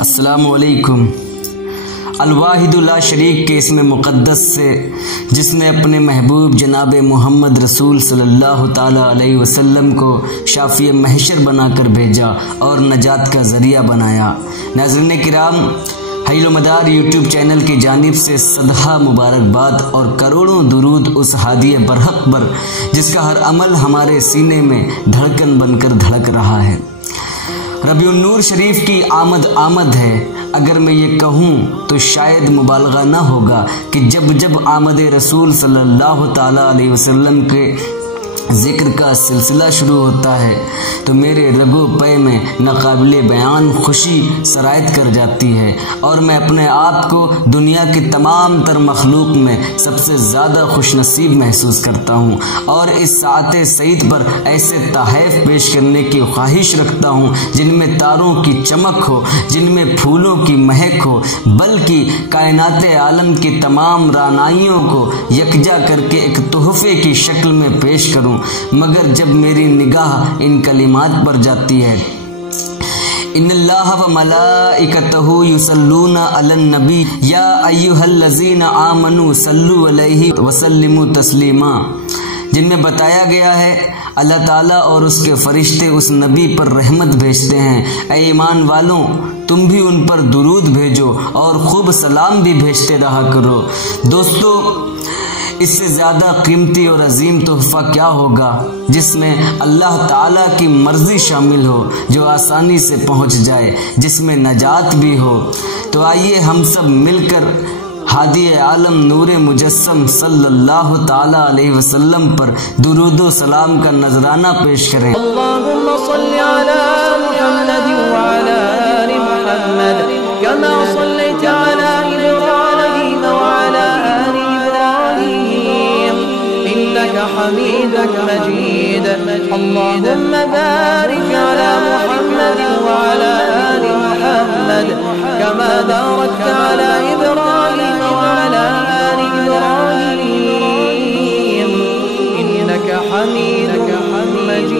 السلام علیکم۔ الواحد لا شریک کے اسم مقدس سے جس نے اپنے محبوب جناب محمد رسول صلی اللہ تعالی علیہ وسلم کو شافی محشر بنا کر بھیجا اور نجات کا ذریعہ بنایا۔ ناظرین کرام، حیل و مدار یوٹیوب چینل کی جانب سے صدہا مبارکباد اور کروڑوں درود اس ہادی برحق پر جس کا ہر عمل ہمارے سینے میں دھڑکن بن کر دھڑک رہا ہے۔ ربیع النور شریف کی آمد ہے۔ اگر میں یہ کہوں تو شاید مبالغہ نہ ہوگا کہ جب آمد رسول صلی اللہ تعالی علیہ وسلم کے ذکر کا سلسلہ شروع ہوتا ہے تو میرے رگو پے میں ناقابل بیان خوشی سرایت کر جاتی ہے، اور میں اپنے آپ کو دنیا کی تمام تر مخلوق میں سب سے زیادہ خوش نصیب محسوس کرتا ہوں، اور اس ساعت سعید پر ایسے تحائف پیش کرنے کی خواہش رکھتا ہوں جن میں تاروں کی چمک ہو، جن میں پھولوں کی مہک ہو، بلکہ کائنات عالم کی تمام رعنائیوں کو یکجا کر کے ایک تحفے کی شکل میں پیش کروں۔ مگر جب میری نگاہ ان کلمات پر جاتی ہے، ان اللہ و ملائکتہ یصلون علی النبی یا ایھا الذین آمنوا صلوا علیہ وسلموا تسلیما، جن میں بتایا گیا ہے اللہ تعالیٰ اور اس کے فرشتے اس نبی پر رحمت بھیجتے ہیں، اے ایمان والوں تم بھی ان پر درود بھیجو اور خوب سلام بھی بھیجتے رہا کرو۔ دوستو، اس سے زیادہ قیمتی اور عظیم تحفہ کیا ہوگا جس میں اللہ تعالیٰ کی مرضی شامل ہو، جو آسانی سے پہنچ جائے، جس میں نجات بھی ہو۔ تو آئیے ہم سب مل کر ہادی عالم نور مجسم صلی اللہ تعالی علیہ وسلم پر درود و سلام کا نذرانہ پیش کریں۔ اللہم صلی علی محمد وعلی آل محمد کما صلیت علی ابراہیم وعلی آل ابراہیم انک حمید مجید۔ اللہم بارک علی